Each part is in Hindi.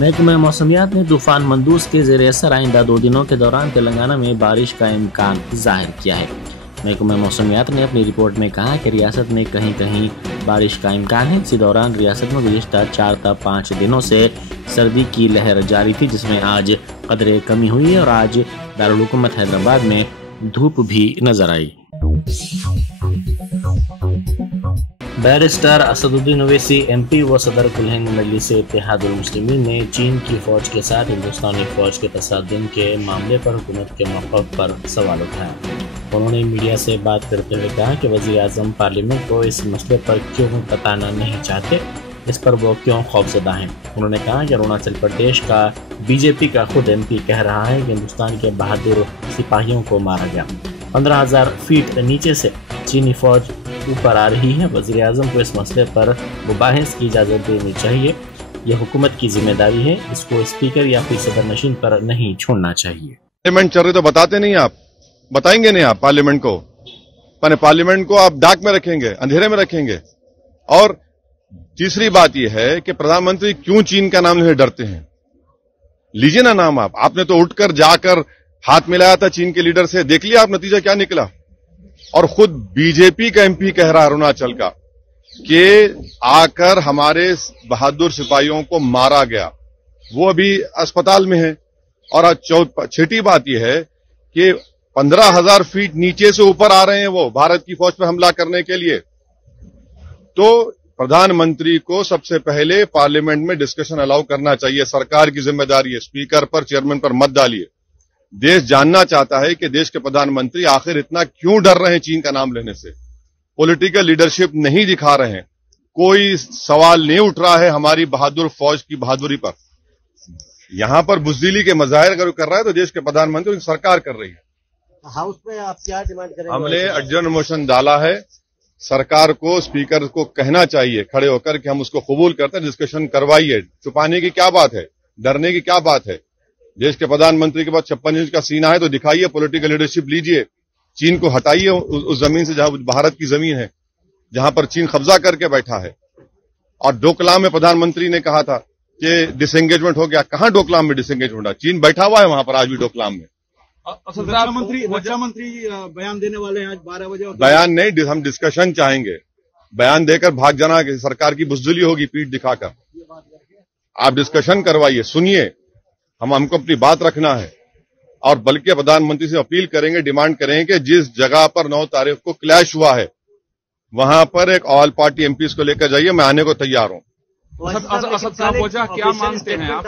महकमा मौसमियात ने तूफान मंदूस के ज़ेर असर आइंदा 2 दिनों के दौरान तेलंगाना में बारिश का इम्कान जाहिर किया है। महकमा मौसमियात ने अपनी रिपोर्ट में कहा कि रियासत में कहीं कहीं बारिश का इम्कान है। इसी दौरान रियासत में गुज़िश्ता 4 से 5 दिनों से सर्दी की लहर जारी थी, जिसमें आज कदरे कमी हुई है और आज दारुल हुकूमत हैदराबाद में धूप भी नजर आई। बैरिस्टर असदुद्दीन ओवैसी एमपी व सदर कुल हिंद मजलिस इत्तेहादुल मुस्लिमीन ने चीन की फौज के साथ हिंदुस्तानी फौज के तसादुम के मामले पर हुकूमत के मौक़िफ़ पर सवाल उठाया। उन्होंने मीडिया से बात करते हुए कहा कि वज़ीर आज़म पार्लियामेंट को इस मसले पर क्यों बताना नहीं चाहते, इस पर वो क्यों खौफज़दा हैं। उन्होंने कहा कि अरुणाचल प्रदेश का बीजेपी का खुद एमपी कह रहा है कि हिंदुस्तान के बहादुर सिपाहियों को मारा गया। 15,000 फीट नीचे से चीनी फौज ऊपर आ रही है। वज़ीर आज़म को इस मसले पर मुबाहिस की इजाज़त देनी चाहिए। यह हुकूमत की जिम्मेदारी है, इसको स्पीकर या कोई सदर नशीन पर नहीं छोड़ना चाहिए। पार्लियामेंट चल रही तो बताते नहीं, आप बताएंगे नहीं, आप पार्लियामेंट को पार्लियामेंट को आप डाक में रखेंगे, अंधेरे में रखेंगे। और तीसरी बात यह है कि प्रधानमंत्री क्यों चीन का नाम लेने डरते हैं। लीजिए ना नाम आपने तो उठकर जाकर हाथ मिलाया था चीन के लीडर से, देख लिया आप नतीजा क्या निकला। और खुद बीजेपी का एमपी कह रहा अरुणाचल का कि आकर हमारे बहादुर सिपाहियों को मारा गया, वो अभी अस्पताल में है। और छठी बात यह है कि 15,000 फीट नीचे से ऊपर आ रहे हैं वो भारत की फौज पर हमला करने के लिए। तो प्रधानमंत्री को सबसे पहले पार्लियामेंट में डिस्कशन अलाउ करना चाहिए। सरकार की जिम्मेदारी है, स्पीकर पर चेयरमैन पर मत डालिए। देश जानना चाहता है कि देश के प्रधानमंत्री आखिर इतना क्यों डर रहे हैं चीन का नाम लेने से। पॉलिटिकल लीडरशिप नहीं दिखा रहे हैं, कोई सवाल नहीं उठ रहा है हमारी बहादुर फौज की बहादुरी पर। यहां पर बुज़दिली के मज़ाहिर अगर कर रहा है तो देश के प्रधानमंत्री उनकी सरकार कर रही है। हाउस में आप क्या डिमांड करेंगे? हमने एडजर्न मोशन डाला है। सरकार को, स्पीकर को कहना चाहिए खड़े होकर कि हम उसको कबूल करते हैं, डिस्कशन करवाइए। छुपाने की क्या बात है, डरने की क्या बात है। देश के प्रधानमंत्री के पास 56 इंच का सीना है तो दिखाइए, पॉलिटिकल लीडरशिप लीजिए। चीन को हटाइए उस जमीन से जहां भारत की जमीन है, जहां पर चीन कब्जा करके बैठा है। और डोकलाम में प्रधानमंत्री ने कहा था कि डिसएंगेजमेंट हो गया। कहां डोकलाम में डिसएंगेजमेंट है? चीन बैठा हुआ है वहां पर आज भी डोकलाम में। रक्षा मंत्री बयान देने वाले हैं आज 12 बजे। बयान नहीं, हम डिस्कशन चाहेंगे। बयान देकर भाग जाना कि सरकार की बुज़दिली होगी पीठ दिखाकर। आप डिस्कशन करवाइए, सुनिए, हमको अपनी बात रखना है। और बल्कि प्रधानमंत्री से अपील करेंगे, डिमांड करेंगे कि जिस जगह पर 9 तारीख को क्लैश हुआ है वहां पर एक ऑल पार्टी एमपीज को लेकर जाइए, मैं आने को तैयार हूं। असद साहब, वजह क्या मानते हैं आप?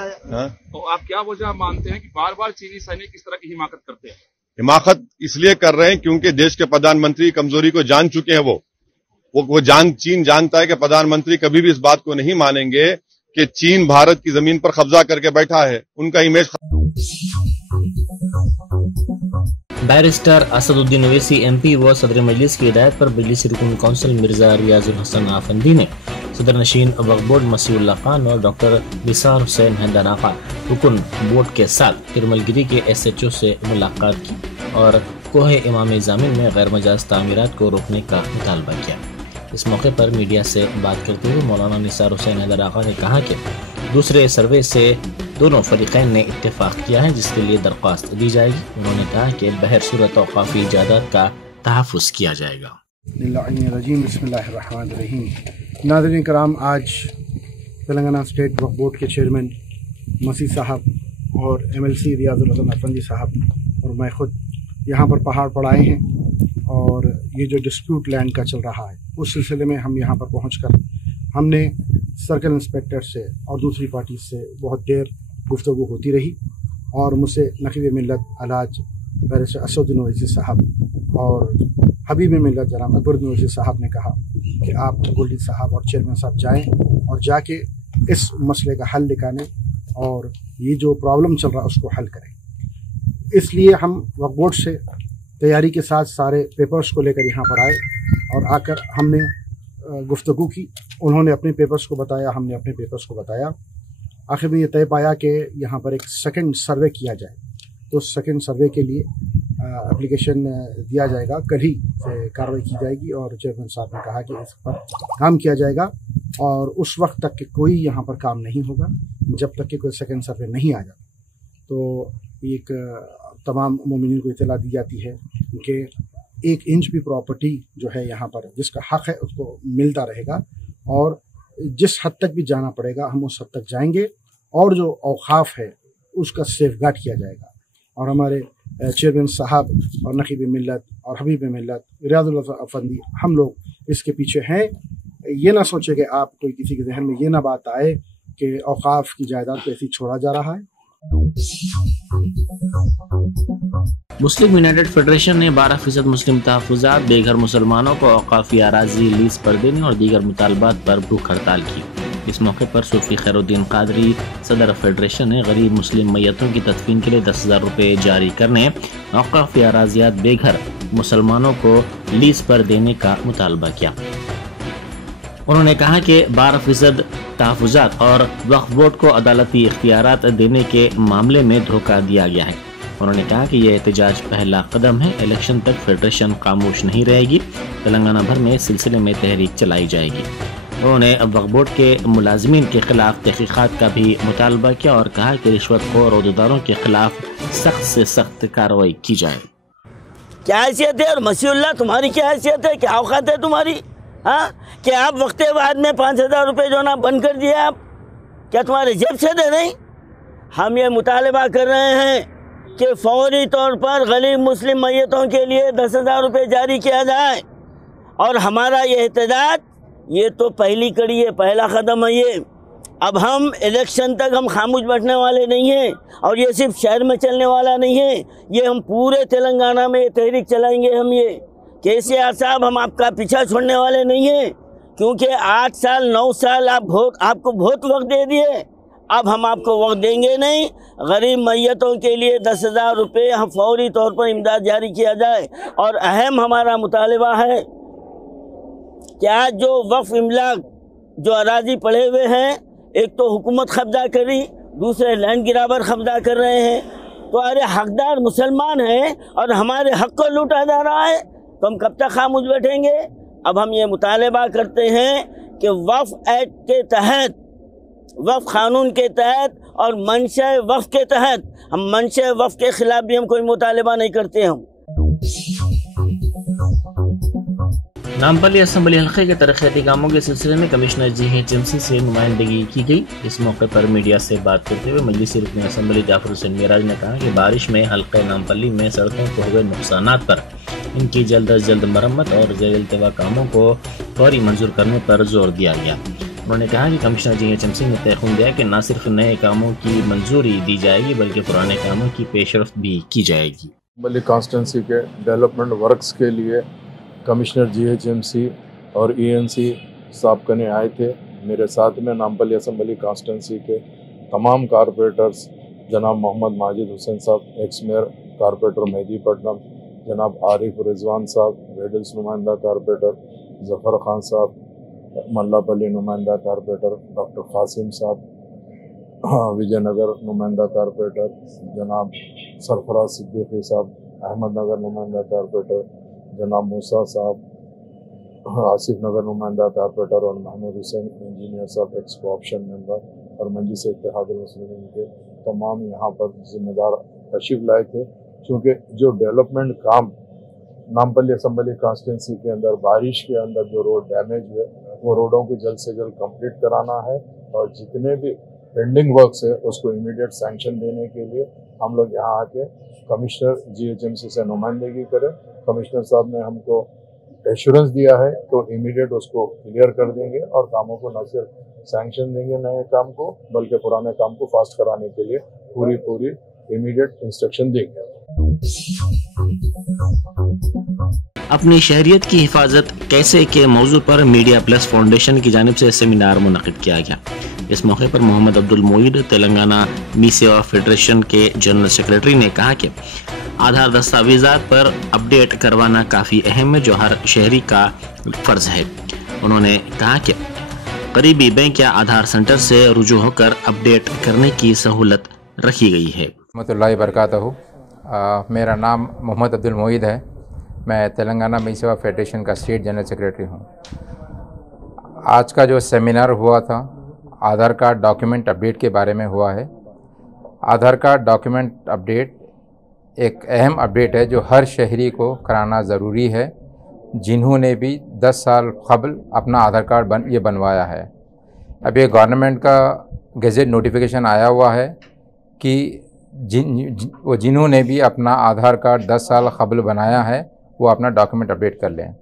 तो आप क्या वजह मानते हैं कि बार बार चीनी सैनिक इस तरह की हिमाकत करते हैं? हिमाकत इसलिए कर रहे हैं क्योंकि देश के प्रधानमंत्री कमजोरी को जान चुके हैं। चीन जानता है कि प्रधानमंत्री कभी भी इस बात को नहीं मानेंगे कि चीन भारत की जमीन पर कब्जा करके बैठा है। उनका image. Barrister Asaduddin Owaisi MP व सदर मजलिस की हिदायत पर मजलिस रुकन कौंसिल मिर्जा रियाजुल हसन आफंदी ने सदर नशीन वक्फ बोर्ड मसीउल्लाह खान और डॉक्टर निसार हुसैन हैदर आका रुकन बोर्ड के साथ तिरुमलगिरी के SHO से मुलाकात की और कोहे इमाम जामिन में गैर मजाज तामीरात को रोकने का मुतालबा किया। इस मौके पर मीडिया से बात करते हुए मौलाना निसार हुसैन हैदर आका ने कहा कि दूसरे सर्वे से दोनों फरीकैन ने इत्तेफाक किया है, जिसके लिए दरख्वास्त दी जाएगी। उन्होंने कहा कि बहर सूरत औक़ाफ़ी इजादात का तहफ़्फ़ुज़ किया जाएगा। नाज़रीन कराम, आज तेलंगाना स्टेट वक्फ बोर्ड के चेयरमैन मसी साहब और MLC रियाजुल हसन आफंदी साहब और मैं खुद यहाँ पर पहाड़ पर आए हैं और ये जो डिस्प्यूट लैंड का चल रहा है उस सिलसिले में हम यहाँ पर पहुँचकर हमने सर्कल इंस्पेक्टर से और दूसरी पार्टी से बहुत देर गुफ्तगू होती रही और मुझसे नक़ीब मिल्लत अलाज बैरिस्टर असदुद्दीन ओवैसी साहब और हबीब मिल्लत जनाब अकबरुद्दीन ओवैसी साहब ने कहा कि आप गोल्डी साहब और चेयरमैन साहब जाएं और जाके इस मसले का हल निकालें और ये जो प्रॉब्लम चल रहा है उसको हल करें। इसलिए हम वक्फ बोर्ड से तैयारी के साथ सारे पेपर्स को लेकर यहाँ पर आए और आकर हमने गुफ्तगू की। उन्होंने अपने पेपर्स को बताया, हमने अपने पेपर्स को बताया। आखिर में ये तय पाया कि यहाँ पर एक सेकंड सर्वे किया जाए। तो सेकंड सर्वे के लिए एप्लीकेशन दिया जाएगा, कल ही से कार्रवाई की जाएगी और चेयरमैन साहब ने कहा कि इस पर काम किया जाएगा और उस वक्त तक के कोई यहाँ पर काम नहीं होगा जब तक कि कोई सेकेंड सर्वे नहीं आ जाता। तो एक तमाम मोमिनीन को इत्तला दी जाती है कि 1 इंच भी प्रॉपर्टी जो है यहाँ पर जिसका हक है उसको मिलता रहेगा, और जिस हद तक भी जाना पड़ेगा हम उस हद तक जाएंगे, और जो औकाफ है उसका सेफगार्ड किया जाएगा। और हमारे चेयरमैन साहब और नकीब मिल्लत और हबीब मिल्लत रियाजुल अफंदी, हम लोग इसके पीछे हैं। ये ना सोचे कि आप कोई किसी के जहन में ये ना बात आए कि औकाफ की जायदाद को ऐसे छोड़ा जा रहा है। मुस्लिम यूनाइटेड फेडरेशन ने 12% मुस्लिम तहफ़्फ़ुज़ात बेघर मुसलमानों को औक़ाफ़ी अराज़ी लीज पर देने और दीगर मुतालबात पर भूख हड़ताल की। इस मौके पर सूफी खैरुद्दीन कादरी सदर फेडरेशन ने गरीब मुस्लिम मैयतों की तदफीन के लिए 10,000 रुपये जारी करने, औक़ाफ़ी अराज़ियात बेघर मुसलमानों को लीज पर देने का मुतालबा किया। उन्होंने कहा कि 12% तहफ़्फ़ुज़ात और वक्फ़ बोर्ड को अदालती इख्तियारात देने के मामले में धोखा दिया गया है। उन्होंने कहा कि यह एहतजाज पहला कदम है, इलेक्शन तक फेडरेशन खामोश नहीं रहेगी, तेलंगाना भर में इस सिलसिले में तहरीक चलाई जाएगी। उन्होंने वक्फ़ बोर्ड के मुलाजमीन के खिलाफ तहक़ीक़ात का भी मुतालबा किया और कहा कि रिश्वतखोर अहदेदारों के खिलाफ सख्त से सख्त कार्रवाई की जाए। क्या हैसियत है और मसीहुल्लाह तुम्हारी क्या हैसियत है, क्या औकात है तुम्हारी? हाँ, क्या आप वक्ते बाद में 5,000 रुपये जो ना बंद कर दिए आप, क्या तुम्हारे जेब से दे नहीं? हम ये मुतालबा कर रहे हैं कि फौरी तौर पर गरीब मुस्लिम मैयतों के लिए 10,000 रुपये जारी किया जाए। और हमारा ये एहतजाज ये तो पहली कड़ी है, पहला कदम है ये। अब हम इलेक्शन तक हम खामोश बैठने वाले नहीं हैं, और ये सिर्फ शहर में चलने वाला नहीं है, ये हम पूरे तेलंगाना में ये तहरीक चलाएंगे। हम ये केसीआर साहब, हम आपका पीछा छोड़ने वाले नहीं हैं, क्योंकि 8 साल 9 साल आपको बहुत वक्त दे दिए, अब हम आपको वक्त देंगे नहीं। गरीब मैयतों के लिए 10,000 रुपये हम फौरी तौर पर इमदाद जारी किया जाए। और अहम हमारा मुतालबा है कि आज जो वक्फ इमलाक जो अराजी पड़े हुए हैं, एक तो हुकूमत कब्जा करी, दूसरे लैंड गिरावर कब्जा कर रहे हैं, तो अरे हकदार मुसलमान हैं और हमारे हक को लूटा जा रहा है, तो हम कब तक खामोश बैठेंगे? अब हम ये मुतालबा करते हैं कि वक्फ एक्ट के तहत, वक्फ कानून के तहत और मंशा वक्फ के तहत, हम मंशा वक्फ के खिलाफ भी हम कोई मुतालबा नहीं करते। हम नामपल्ली असम्बली हल्के के तरक्याती कामों के सिलसिले में कमिश्नर GHMC से नुमाइंदगी की गई। इस मौके पर मीडिया से बात करते हुए मजलिसी रुकन असम्बली जाफर हुसैन मिराज ने कहा कि बारिश में हल्के नामपल्ली में सड़कों को हुए नुकसानात पर इनकी जल्द अज जल्द मरम्मत और ज़ेर-ए-इल्तिवा कामों को फौरी मंजूर करने पर जोर दिया गया। उन्होंने कहा कि कमिश्नर GHMC ने तयख़ुन दिया कि न सिर्फ नए कामों की मंजूरी दी जाएगी बल्कि पुराने कामों की पेशरफ्त भी की जाएगी। असम्बली कॉन्स्टिट्यूंसी के डेवलपमेंट वर्क्स के लिए कमिश्नर GHMC और ENC साहब कने आए थे। मेरे साथ में नामपल्ली असम्बली कॉन्स्टिट्यूंसी के तमाम कारपोरेटर्स, जनाब मोहम्मद माजिद हुसैन साहब, एक्स मेयर कारपोरेटर मेहदीपट्टनम, जनाब आरिफ रिजवान साहब, रेडल्स नुमाइंदा कारपोरेटर, जफ़र खान साहब, मल्लापल्ली नुमाइंदा कारपोरेटर, डॉक्टर कासिम साहब, विजयनगर नुमाइंदा कारपोरेटर, जनाब सरफराज सिद्दीकी साहब, अहमदनगर नुमाइंदा कारपोरेटर, जनाब मूसा साहब, आसिफ नगर नुमाइंदा कारपोरेटर और महमूद हुसैन इंजीनियर साहब, एक्स कोऑप्शन मेंबर और मजलिस इत्तेहादुल मुस्लिमीन के तमाम यहाँ पर जिम्मेदार तशरीफ लाए थे। क्योंकि जो डेवलपमेंट काम नामपल्ली असम्बली कॉन्स्टिट्यूंसी के अंदर बारिश के अंदर जो रोड डैमेज हुए, वो रोडों को जल्द से जल्द कंप्लीट कराना है, और जितने भी पेंडिंग वर्क्स है उसको इमीडिएट सैंक्शन देने के लिए हम लोग यहाँ आके कमिश्नर GHMC से नुमाइंदगी करें। कमिश्नर साहब ने हमको एश्योरेंस दिया है तो इमीडिएट उसको क्लियर कर देंगे और कामों को न सिर्फ सैंक्शन देंगे नए काम को, बल्कि पुराने काम को फास्ट कराने के लिए पूरी इमीडिएट इंस्ट्रक्शन देंगे। अपनी शहरियत की हिफाजत कैसे के मौजू पर मीडिया प्लस फाउंडेशन की जानिब से सेमिनार मुनक़िद किया गया। इस मौके पर मोहम्मद अब्दुल मोईद तेलंगाना मी सेवा फेडरेशन के जनरल सेक्रेटरी ने कहा कि आधार दस्तावेजात पर अपडेट करवाना काफ़ी अहम है, जो हर शहरी का फ़र्ज है। उन्होंने कहा कि करीबी बैंक या आधार सेंटर से रुजू होकर अपडेट करने की सहूलत रखी गई है। रहमतुल्लाहि बरकातहू। मेरा नाम मोहम्मद अब्दुल मोईद है। मैं तेलंगाना मी सेवा फेडरेशन का स्टेट जनरल सेक्रेटरी हूँ। आज का जो सेमिनार हुआ था आधार कार्ड डॉक्यूमेंट अपडेट के बारे में हुआ है। आधार कार्ड डॉक्यूमेंट अपडेट एक अहम अपडेट है जो हर शहरी को कराना ज़रूरी है, जिन्होंने भी 10 साल कबल अपना आधार कार्ड बनवाया है। अब ये गवर्नमेंट का गज़ेट नोटिफिकेशन आया हुआ है कि जिन्होंने भी अपना आधार कार्ड 10 साल कबल बनाया है वो अपना डॉक्यूमेंट अपडेट कर लें।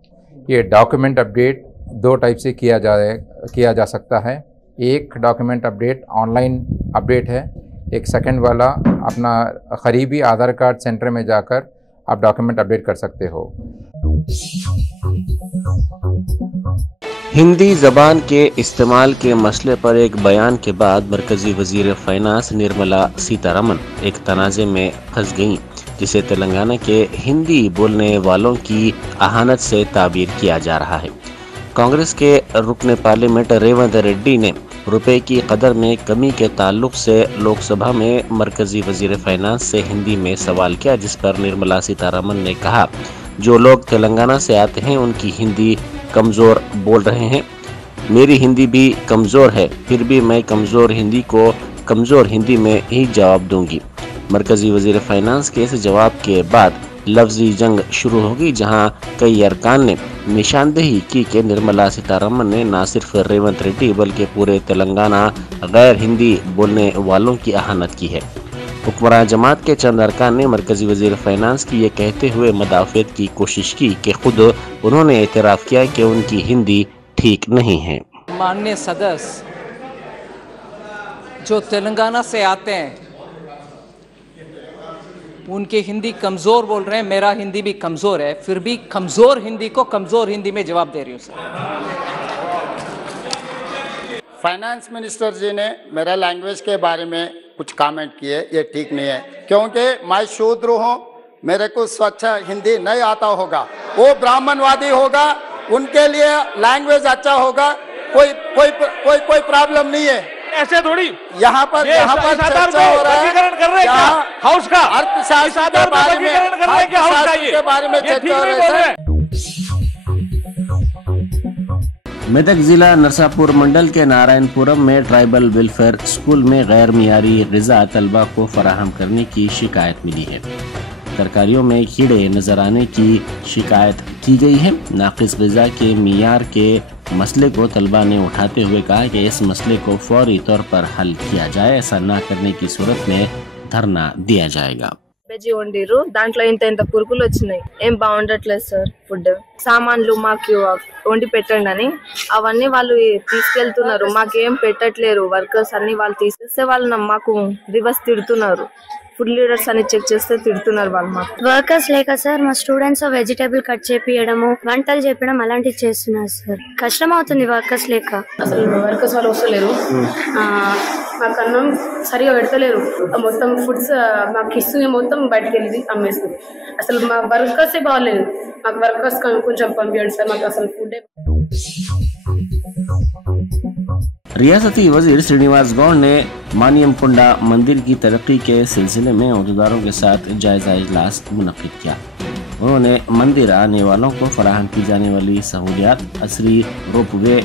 ये डॉक्यूमेंट अपडेट 2 टाइप से किया जा सकता है। एक डॉक्यूमेंट अपडेट ऑनलाइन अपडेट है, एक सेकंड वाला अपना करीबी आधार कार्ड सेंटर में जाकर आप डॉक्यूमेंट अपडेट कर सकते हो। हिंदी ज़बान के इस्तेमाल के मसले पर एक बयान के बाद मरकज़ी वज़ीर फ़ाइनेंस निर्मला सीतारमन एक तनाज़े में फंस गईं, जिसे तेलंगाना के हिंदी बोलने वालों की अहानत से ताबीर किया जा रहा है। कांग्रेस के रुकन पार्लियामेंट रेवंत रेड्डी ने रुपए की कदर में कमी के ताल्लुक से लोकसभा में मरकज़ी वज़ीर फ़ाइनेंस से हिंदी में सवाल किया, जिस पर निर्मला सीतारमन ने कहा, जो लोग तेलंगाना से आते हैं उनकी हिंदी कमज़ोर बोल रहे हैं। मेरी हिंदी भी कमज़ोर है, फिर भी मैं कमज़ोर हिंदी को कमज़ोर हिंदी में ही जवाब दूंगी। मरकज़ी वज़ीर फ़ाइनेंस के इस जवाब के बाद लफ्ज़ी जंग शुरू हो गई, जहां कई अरकान ने निशानदेही की कि निर्मला सीतारमन ने न सिर्फ रेवंत रेड्डी बल्कि पूरे तेलंगाना गैर हिंदी बोलने वालों की अहानत की है। हुक्मरान जमात के चंद अरकान ने मरकज़ी वज़ीर फ़ाइनेंस की ये कहते हुए मदाफ़त की कोशिश की कि खुद उन्होंने एतराफ़ किया कि उनकी हिंदी ठीक नहीं है। माननीय सदस्य जो तेलंगाना से आते हैं उनकी हिंदी कमज़ोर बोल रहे हैं, मेरा हिंदी भी कमज़ोर है, फिर भी कमज़ोर हिंदी को कमज़ोर हिंदी में जवाब दे रही हूँ सर। फाइनेंस मिनिस्टर जी ने मेरा लैंग्वेज के बारे में कुछ कमेंट किए, ये ठीक नहीं है, क्योंकि मैं शूद्र हूँ, मेरे को स्वच्छ हिंदी नहीं आता होगा, वो ब्राह्मणवादी होगा, उनके लिए लैंग्वेज अच्छा होगा, कोई प्रॉब्लम नहीं है। ऐसे थोड़ी यहाँ पर चर्चा हो रहा है हाउस का अर्थशास्त्र के बारे में चर्चा हो रहा है। मेदक जिला नरसापुर मंडल के नारायणपुरम में ट्राइबल वेलफेयर स्कूल में गैर मियारी ग़िज़ा तलबा को फराहम करने की शिकायत मिली है। तरकारियों में कीड़े नजर आने की शिकायत की गई है। नाक़िस ग़िज़ा के मियार के मसले को तलबा ने उठाते हुए कहा कि इस मसले को फौरी तौर पर हल किया जाए, ऐसा न करने की सूरत में धरना दिया जाएगा। వెజ్ వండిరు, దాంట్లో ఇంత పురుగులు వచ్చినాయి, ఏం బాగుండట్లేదు సార్, ఫుడ్ సామాన్లు మాకు వండి పెట్టండి అని అవన్నీ వాళ్ళు తీసుకెళ్తున్నారు, మాకేం పెట్టట్లేరు, వర్కర్స్ అన్ని వాళ్ళు తీసేస్తే వాళ్ళు మాకు రివర్స్ తిడుతున్నారు, ఫుడ్ లీడర్స్ అని చెక్ చేస్తే తిడుతున్నారు వాళ్ళు మాకు. వర్కర్స్ లేక సార్ మా స్టూడెంట్స్ వెజిటేబుల్ కట్ చేపియడము, వంటలు చెప్పడం అలాంటివి చేస్తున్నారు సార్, కష్టం అవుతుంది వర్కర్స్ లేక. అసలు వర్కర్స్ వాళ్ళు వస్తలేరు, మాకు అన్నం సరిగా పెడతలేరు, మొత్తం ఫుడ్స్ మాకు ఇస్తుంది మొత్తం బయటకు వెళ్ళి అమ్మేస్తుంది. అసలు మా వర్కర్సే బాగలేదు, మాకు వర్కర్స్ కొంచెం పంపించండి సార్, మాకు అసలు ఫుడ్. रियासती वजीर श्रीनिवास गौड़ ने मानियमकुंडा मंदिर की तरक्की के सिलसिले में अहदेदारों के साथ जायजा इजलास मुनक्किद किया। उन्होंने मंदिर आने वालों को फराहम की जाने वाली सहूलियात, असरी रोपवे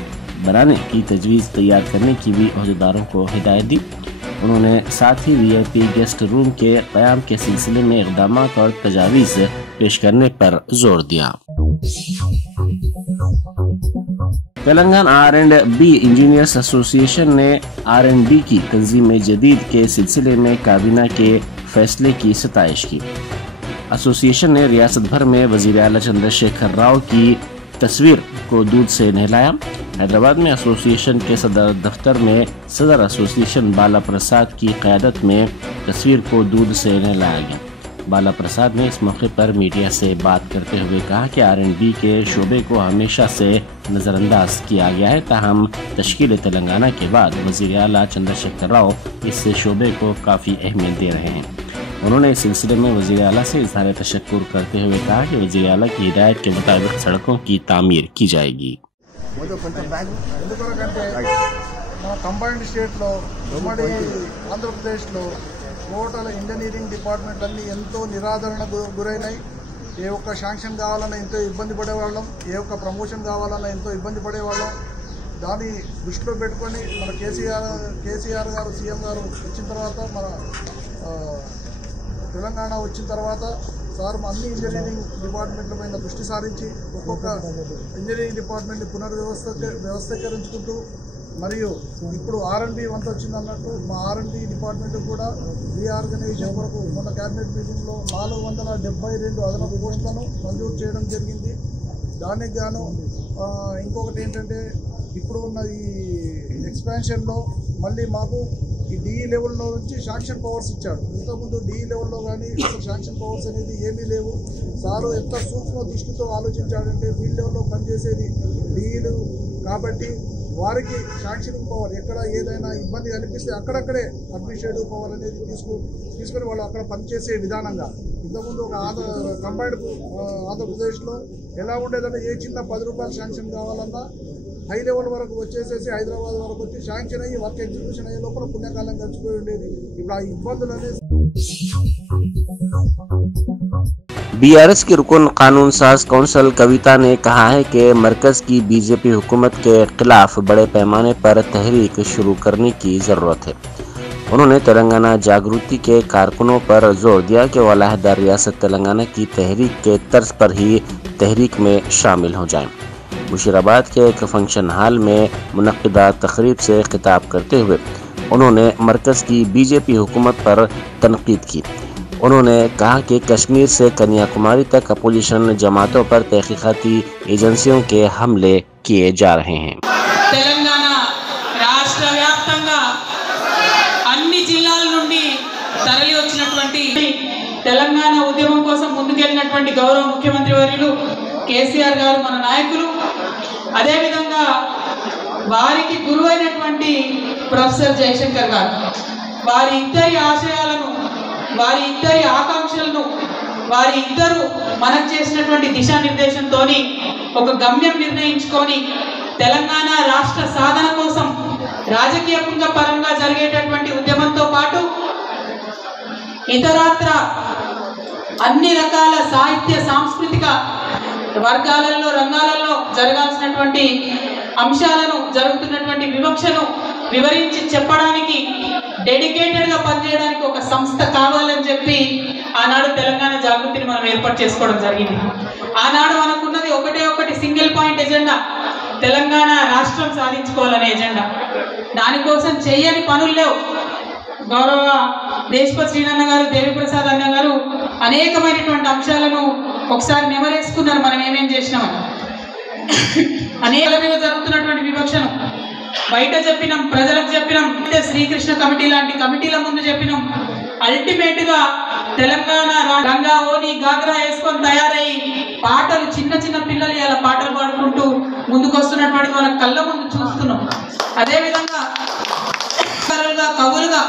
बनाने की तजवीज़ तैयार करने की भी अहदेदारों को हिदायत दी। उन्होंने साथ ही VIP गेस्ट रूम के क़याम के सिलसिले में इक़दाम और तजावीज़ पेश करने पर जोर दिया। तेलंगाना R&B इंजीनियर्स एसोसिएशन ने R&D की तंजीम जदीद के सिलसिले में काबीना के फैसले की सताइश की। एसोसिएशन ने रियासत भर में वज़ीर आला चंद्रशेखर राव की तस्वीर को दूध से नहलाया। हैदराबाद में एसोसिएशन के सदर दफ्तर में सदर एसोसिएशन बाला प्रसाद की क़यादत में तस्वीर को दूध से नहलाया गया। बाला प्रसाद ने इस मौके पर मीडिया से बात करते हुए कहा कि R&D के शोबे को हमेशा से नज़रअंदाज किया गया है, ताहम तश्कील तेलंगाना के बाद वज़ीर आला चंद्रशेखर राव इस शोबे को काफ़ी अहमियत दे रहे हैं। उन्होंने इस सिलसिले में वज़ीर आला से इज़हार तशक्कुर करते हुए कहा कि वज़ीर आला की हिदायत के मुताबिक सड़कों की तामीर की जाएगी। Combined state Andhra Pradesh total engineering డిపార్ట్మెంట్లన్నీ ఎంతో నిరాదరణకు గురైనాయి. ఏ ఒక్క శాంక్షన్ కావాలన్నా ఎంతో ఇబ్బంది పడేవాళ్ళం, ఏ ఒక్క ప్రమోషన్ కావాలన్నా ఎంతో ఇబ్బంది పడేవాళ్ళం. దాన్ని దృష్టిలో పెట్టుకొని మన కేసీఆర్ గారు సీఎం గారు వచ్చిన తర్వాత మన తెలంగాణ వచ్చిన తర్వాత సార్ అన్ని ఇంజనీరింగ్ డిపార్ట్మెంట్ల పైన దృష్టి సారించి ఒక్కొక్క ఇంజనీరింగ్ డిపార్ట్మెంట్ని వ్యవస్థీకరించుకుంటూ మరియు ఇప్పుడు R&D వంత వచ్చింది అన్నట్టు మా R&D డిపార్ట్మెంట్ కూడా రీఆర్గనైజేషన్ కొరకు మొన్న క్యాబినెట్ మీటింగ్లో 472 అదనపు పోస్టులను మంజూరు చేయడం జరిగింది. దానికి గాను ఇంకొకటి ఏంటంటే ఇప్పుడు ఉన్న ఈ ఎక్స్పాన్షన్లో మళ్ళీ మాకు ఈ DE లెవెల్లో నుంచి శాంక్షన్ పవర్స్ ఇచ్చాడు. ఇంతకుముందు DE లెవెల్లో కానీ అసలు శాంక్షన్ పవర్స్ అనేది ఏమీ లేవు. సారు ఎంత సూక్ష్మ దృష్టితో ఆలోచించాడంటే ఫీల్డ్ లెవెల్లో పనిచేసేది DEలు కాబట్టి వారికి శాంక్షనింగ్ పవర్ ఎక్కడ ఏదైనా ఇబ్బంది కనిపిస్తే అక్కడక్కడే అడ్మినిస్ట్రేటివ్ పవర్ అనేది తీసుకొని వాళ్ళు అక్కడ పనిచేసే విధానంగా ఇంతకుముందు ఒక కంబైన్డ్ ఆంధ్రప్రదేశ్లో ఎలా ఉండేదంటే ఏ చిన్న 10 రూపాయలు శాంక్షన్ కావాలన్నా హై లెవెల్ వరకు వచ్చేసేసి హైదరాబాద్ వరకు వచ్చి శాంక్షన్ అయ్యి వర్క్ ఎగ్జిక్యూషన్ అయ్యే లోపల పుణ్యకాలం గడిచిపోయి ఉండేది. ఇప్పుడు ఆ ఇబ్బందులు అనేది BRS की रुकन कानून साज कौंसल कविता ने कहा है कि मरकज की बीजेपी हुकूमत के खिलाफ बड़े पैमाने पर तहरीक शुरू करने की ज़रूरत है। उन्होंने तेलंगाना जागृति के कारकुनों पर जोर दिया कि वो अलहदा रियासत तेलंगाना की तहरीक के तर्ज पर ही तहरीक में शामिल हो जाएं। मुशीराबाद के एक फंक्शन हॉल में मुनक्किदा तकरीब से खिताब करते हुए उन्होंने मरकज की बीजेपी हुकूमत पर तनकीद की। उन्होंने कहा कि कश्मीर से कन्याकुमारी तक अपोजिशन जमातों पर तहकीकाती एजेंसियों के हमले किए जा रहे हैं। తెలంగాణ రాష్ట్ర వ్యాప్తంగా అన్ని జిల్లాల నుండి తరలి వచ్చినటువంటి తెలంగాణ ఉద్యమం కోసం ముందుకెళ్ళినటువంటి గౌరవ ముఖ్యమంత్రి వర్యులు కేసీఆర్ గారు మన నాయకులు, అదేవిధంగా వారికి గురువైనటువంటి ప్రొఫెసర్ జయశంకర్ గారు వారి ఇద్దరి ఆశయాలను, వారి ఇద్దరి ఆకాంక్షలను, వారి ఇద్దరు మనకు చేసినటువంటి దిశానిర్దేశంతో ఒక గమ్యం నిర్ణయించుకొని తెలంగాణ రాష్ట్ర సాధన కోసం రాజకీయ పరంగా జరిగేటటువంటి ఉద్యమంతో పాటు ఇతరత్ర అన్ని రకాల సాహిత్య సాంస్కృతిక వర్గాలలో రంగాలలో జరగాల్సినటువంటి అంశాలను, జరుగుతున్నటువంటి వివక్షను వివరించి చెప్పడానికి డెడికేటెడ్గా పనిచేయడానికి ఒక సంస్థ కావాలని చెప్పి ఆనాడు తెలంగాణ జాగృతిని మనం ఏర్పాటు చేసుకోవడం జరిగింది. ఆనాడు మనకున్నది ఒకటి సింగిల్ పాయింట్ ఎజెండా, తెలంగాణ రాష్ట్రం సాధించుకోవాలనే ఎజెండా. దానికోసం చేయని పనులు లేవు. గౌరవ దేశపతి శ్రీనన్న గారు, దేవిప్రసాద్ అన్న గారు అనేకమైనటువంటి అంశాలను ఒకసారి నెమరేసుకున్నారు. మనం ఏమేం చేసినామని అనేక మీద జరుగుతున్నటువంటి వివక్షను బయట చెప్పినాం, ప్రజలకు చెప్పినాం, శ్రీకృష్ణ కమిటీ లాంటి కమిటీల ముందు చెప్పినాం. అల్టిమేట్ గా తెలంగాణ రంగా ఓని గాగ్రా వేసుకొని తయారయ్యి పాటలు చిన్న పిల్లలు ఇలా పాటలు పాడుకుంటూ ముందుకొస్తున్నటువంటి మన కళ్ళ ముందు చూస్తున్నాం. అదేవిధంగా కవులుగా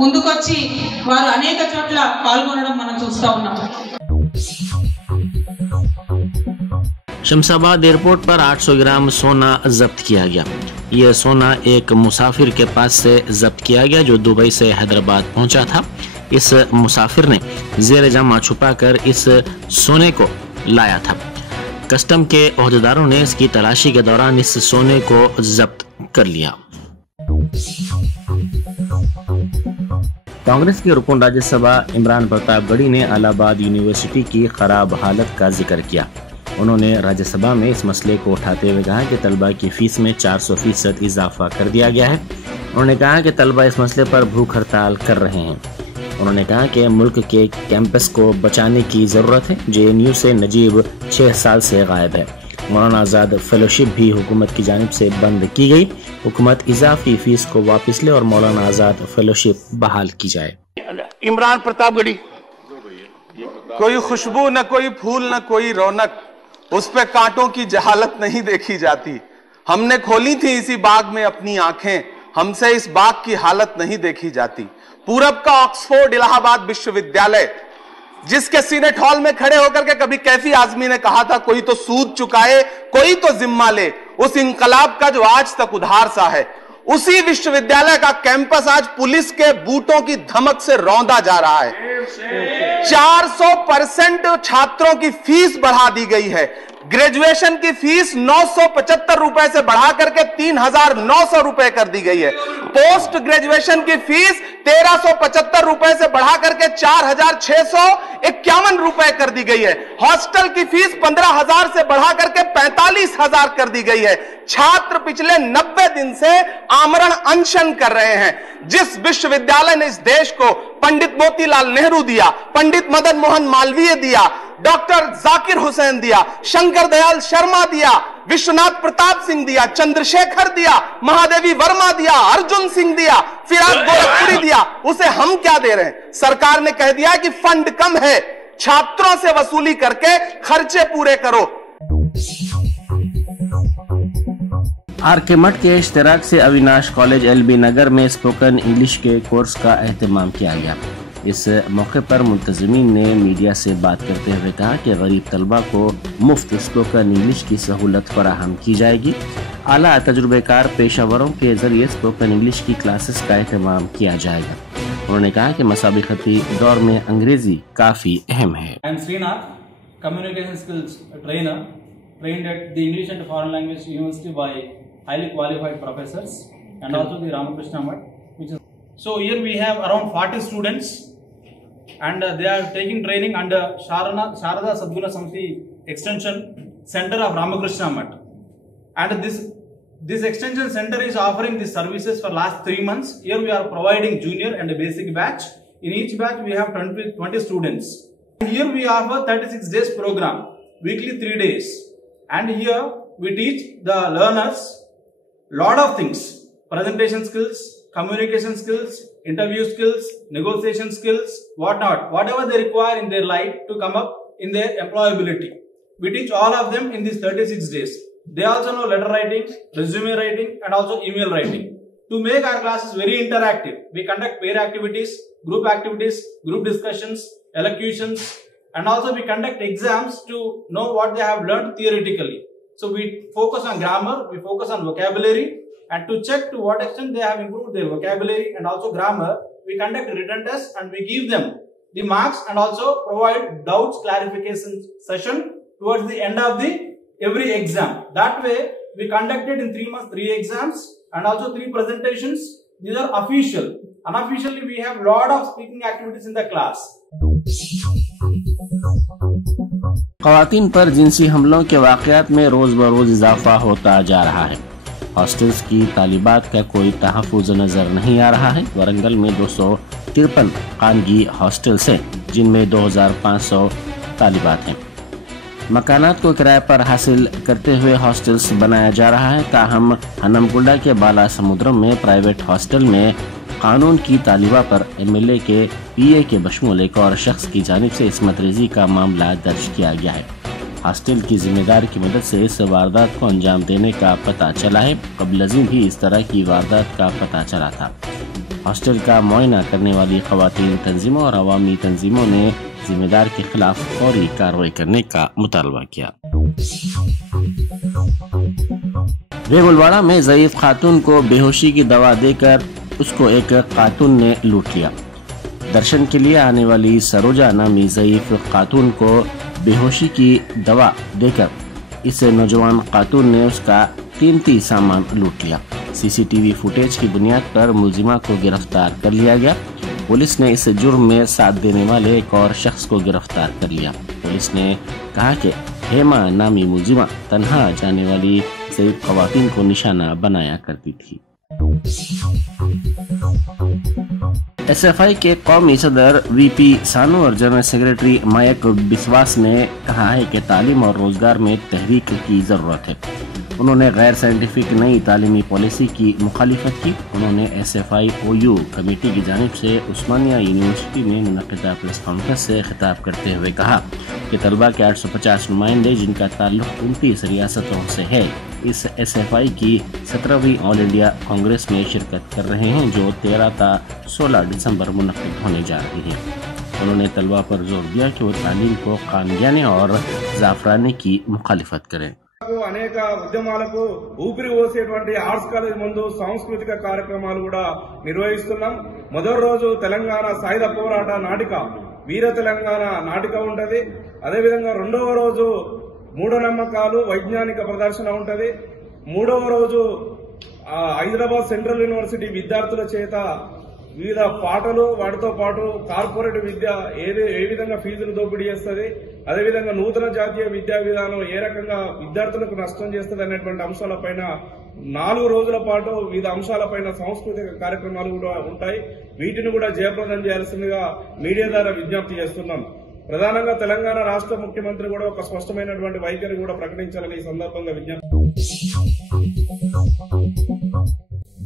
ముందుకొచ్చి వారు అనేక చోట్ల పాల్గొనడం మనం చూస్తూ ఉన్నాం. शमशाबाद एयरपोर्ट पर 800 ग्राम सोना जब्त किया गया। यह सोना एक मुसाफिर के पास से जब्त किया गया जो दुबई से हैदराबाद पहुंचा था। इस मुसाफिर ने जेर जमा छुपाकर इस सोने को लाया था। कस्टम के ओहदेदारों ने इसकी तलाशी के दौरान इस सोने को जब्त कर लिया। कांग्रेस के रुकन राज्यसभा इमरान प्रतापगढ़ी ने इलाहाबाद यूनिवर्सिटी की खराब हालत का जिक्र किया। उन्होंने राज्यसभा में इस मसले को उठाते हुए कहा कि तलबा की फीस में 400% इजाफा कर दिया गया है। उन्होंने कहा कि तलबा इस मसले पर भूख हड़ताल कर रहे हैं। उन्होंने कहा कि मुल्क के कैंपस को बचाने की ज़रूरत है। JNU से नजीब 6 साल से गायब है। मौलाना आज़ाद फेलोशिप भी हुकूमत की जानिब से बंद की गई। हुकूमत इजाफी फीस को वापस ले और मौलाना आज़ाद फेलोशिप बहाल की जाए। इमरान प्रतापगढ़ी, कोई खुशबू न कोई फूल न कोई रौनक, उस पे कांटों की जहालत नहीं देखी जाती। हमने खोली थी इसी बाग में अपनी आंखें, हमसे इस बाग की हालत नहीं देखी जाती। पूरब का ऑक्सफोर्ड इलाहाबाद विश्वविद्यालय, जिसके सीनेट हॉल में खड़े होकर के कभी कैफी आजमी ने कहा था कोई तो सूद चुकाए कोई तो जिम्मा ले, उस इंकलाब का जो आज तक उधार सा है, उसी विश्वविद्यालय का कैंपस आज पुलिस के बूटों की धमक से रौंदा जा रहा है। 400% छात्रों की फीस बढ़ा दी गई है। ग्रेजुएशन की फीस 975 रुपए से बढ़ा करके 3,900 रुपए कर दी गई है। पोस्ट ग्रेजुएशन की फीस 1,375 रुपए से बढ़ा करके 4,651 रुपए कर दी गई है। हॉस्टल की फीस 15,000 से बढ़ा करके 45,000 कर दी गई है। छात्र पिछले 90 दिन से आमरण अनशन कर रहे हैं। जिस विश्वविद्यालय ने इस देश को पंडित मोतीलाल नेहरू दिया, पंडित मदन मोहन मालवीय दिया, डॉक्टर जाकिर हुसैन दिया, शंकर दयाल शर्मा दिया, विश्वनाथ प्रताप सिंह दिया, चंद्रशेखर दिया, महादेवी वर्मा दिया, अर्जुन सिंह दिया, फिराज गोरखपुरी दिया, उसे हम क्या दे रहे हैं? सरकार ने कह दिया कि फंड कम है, छात्रों से वसूली करके खर्चे पूरे करो। आर के मठ के इश्तराक से अविनाश कॉलेज एलबी नगर में स्पोकन इंग्लिश के कोर्स का एहतमाम किया गया। इस मौके पर मुंतज़मीन ने मीडिया से बात करते हुए कहा कि गरीब तलबा को मुफ्त स्पोकन इंग्लिश की सहूलत फराहम की जाएगी। आला तजुर्बेकार पेशावरों के जरिए स्पोकन इंग्लिश की क्लासेस का एहतमाम किया जाएगा। उन्होंने कहा कि मसाबिकती दौर में अंग्रेजी काफ़ी अहम है। I am Srinath, communication skills trainer, trained at the English and Foreign Language University by highly qualified professors, and also the Ramakrishna Math, which is so here we have around 40 students, and they are taking training under Sharada Sadguna Samiti Extension Center of Ramakrishna Math, and this extension center is offering these services for last 3 months. Here we are providing junior and a basic batch. In each batch we have 20 students. Here we offer 36 days program, weekly 3 days, and here we teach the learners lot of things: presentation skills, communication skills, interview skills, negotiation skills, whatnot, whatever they require in their life to come up in their employability. We teach all of them in these 36 days. They also know letter writing, resume writing, and also email writing. To make our classes very interactive, we conduct pair activities, group discussions, elocutions, and also we conduct exams to know what they have learned theoretically. So we focus on grammar, we focus on vocabulary, and to check to what extent they have improved their vocabulary and also grammar, we conduct a written test and we give them the marks and also provide doubts clarification session towards the end of the every exam. That way, we conducted in 3 months 3 exams and also 3 presentations. These are official. Unofficially, we have lot of speaking activities in the class. ख़वातीन पर जिनसी हमलों के वाक़यात में रोज़ ब रोज़ इजाफा होता जा रहा है। हॉस्टल्स की तालिबात का कोई तहफ़्फ़ुज़ नज़र नहीं आ रहा है। वरंगल में 253 खानगी हॉस्टल्स हैं, जिनमें 2500 तालिबात हैं। मकानात को किराए पर हासिल करते हुए हॉस्टल्स बनाया जा रहा है। ताहम हनमकुंडा के बाला समुद्रम में प्राइवेट हॉस्टल में कानून की तालिबा पर एमएलए के पीए के बशमूल एक और शख्स की जानिब से इस्मत रेजी का मामला दर्ज किया गया है। हॉस्टल की जिम्मेदार की मदद से इस वारदात को अंजाम देने का पता चला है। कबलज़ी भी इस तरह की वारदात का पता चला था। हॉस्टल का मुआयना करने वाली ख़वातीन तंजीमों और अवामी तंजीमों ने जिम्मेदार के खिलाफ फौरी कार्रवाई करने का मुतालबा किया। रेगुलवाड़ा में ज़ईफ खातून को बेहोशी की दवा देकर उसको एक खातून ने लूट लिया। दर्शन के लिए आने वाली सरोजा नामी ज़ईफ खातून को बेहोशी की दवा देकर इस नौजवान खातून ने उसका कीमती सामान लूट लिया। सीसीटीवी फुटेज की बुनियाद पर मुलजिमा को गिरफ्तार कर लिया गया। पुलिस ने इस जुर्म में साथ देने वाले एक और शख्स को गिरफ्तार कर लिया। पुलिस ने कहा कि हेमा नामी मुलजिमा तन्हा जाने वाली ज़ईफ ख़वातीन को निशाना बनाया करती थी। एसएफआई के कौमी सदर वीपी सानू और जनरल सेक्रेटरी मयक बिस्वास ने कहा है कि तालीम और रोजगार में तहरीक की ज़रूरत है। उन्होंने गैर साइंटिफिक नई तालीमी पॉलिसी की मुखालिफत की। उन्होंने एसएफआई ओयू कमेटी की जानिब से उस्मानिया यूनिवर्सिटी में मुनक़िदा प्रेस कॉन्फ्रेंस से खिताब करते हुए कहा कि तलबा के 850 नुमाइंदे जिनका ताल्लुक 29 रियासतों से है, इस एसएफआई की 17वीं ऑल इंडिया कांग्रेस में शिरकत कर रहे हैं, जो 13 ta 16 दिसंबर मुनक़िद होने जा रही है। उन्होंने तलबा पर जोर दिया कि वो तालीम को कामयानी और जाफरानी की मुखालिफत करें। అనేక ఉద్యమాలకు ఊపిరి పోసేటువంటి ఆర్ట్స్ కాలేజ్ ముందు సాంస్కృతిక కార్యక్రమాలు కూడా నిర్వహిస్తున్నాం. మొదటి రోజు తెలంగాణ సాయుధ పోరాట నాటిక వీర తెలంగాణ నాటిక ఉంటది. అదేవిధంగా రెండవ రోజు మూఢనమ్మకాలు వైజ్ఞానిక ప్రదర్శన ఉంటది. మూడవ రోజు హైదరాబాద్ సెంట్రల్ యూనివర్సిటీ విద్యార్థుల చేత వివిధ పాటలు, వాటితో పాటు కార్పొరేట్ విద్య ఏ విధంగా ఫీజులు దోపిడీ చేస్తుంది, అదేవిధంగా నూతన జాతీయ విద్యా విధానం ఏ రకంగా విద్యార్థులకు నష్టం చేస్తుంది అనేటువంటి అంశాలపైన 4 రోజుల పాటు వివిధ అంశాలపైన సాంస్కృతిక కార్యక్రమాలు కూడా ఉంటాయి. వీటిని కూడా జయప్రదం చేయాల్సిందిగా మీడియా ద్వారా విజ్ఞప్తి చేస్తున్నాం. ప్రధానంగా తెలంగాణ రాష్ట్ర ముఖ్యమంత్రి కూడా ఒక స్పష్టమైనటువంటి వైఖరి కూడా ప్రకటించాలని ఈ సందర్భంగా విజ్ఞప్తి.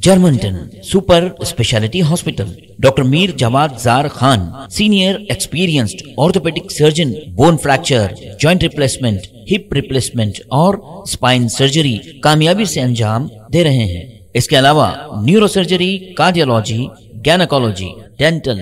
Germanten super speciality hospital, doctor Mir Jawad Zar Khan, senior experienced orthopaedic surgeon, bone fracture, joint replacement, hip replacement और स्पाइन सर्जरी कामयाबी से अंजाम दे रहे हैं। इसके अलावा neuro surgery, cardiology, gynaecology, dental,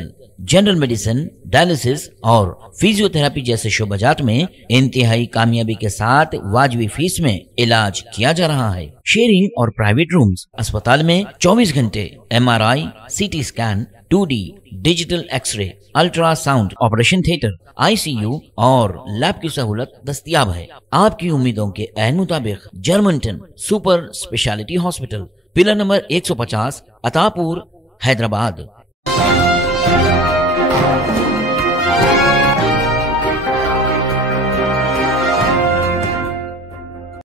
general medicine, dialysis और फिजियोथेरेपी जैसे शोबाजात में इंतहाई कामयाबी के साथ वाजबी फीस में इलाज किया जा रहा है। शेयरिंग और प्राइवेट रूम्स, अस्पताल में 24 घंटे MRI, CT scan, 2D digital xray, ultrasound, operation theatre, ICU और लैब की सहूलत दस्तयाब है। आपकी उम्मीदों के ऐन मुताबिक Germanton super speciality hospital, pillar number 150, Attapur, Hyderabad.